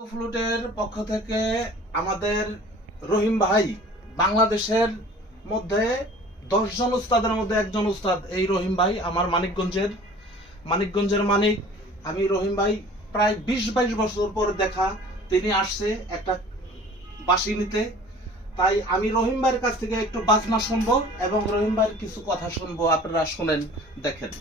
ফ্লুটের পক্ষ থেকে আমাদের রহিম ভাই বাংলাদেশের মধ্যে 10 জন উস্তাদের মধ্যে একজন উস্তাদ। এই রহিম ভাই আমার মানিকগঞ্জের মানিক। আমি রহিম ভাই প্রায় 20-22 বছর পর দেখা, তিনি আসছে একটা বাঁশি নিতে। তাই আমি রহিম ভাইয়ের কাছ থেকে একটু বাজনা শুনবো এবং রহিম ভাইয়ের কিছু কথা শুনবো। আপনারা শুনেন, দেখেন।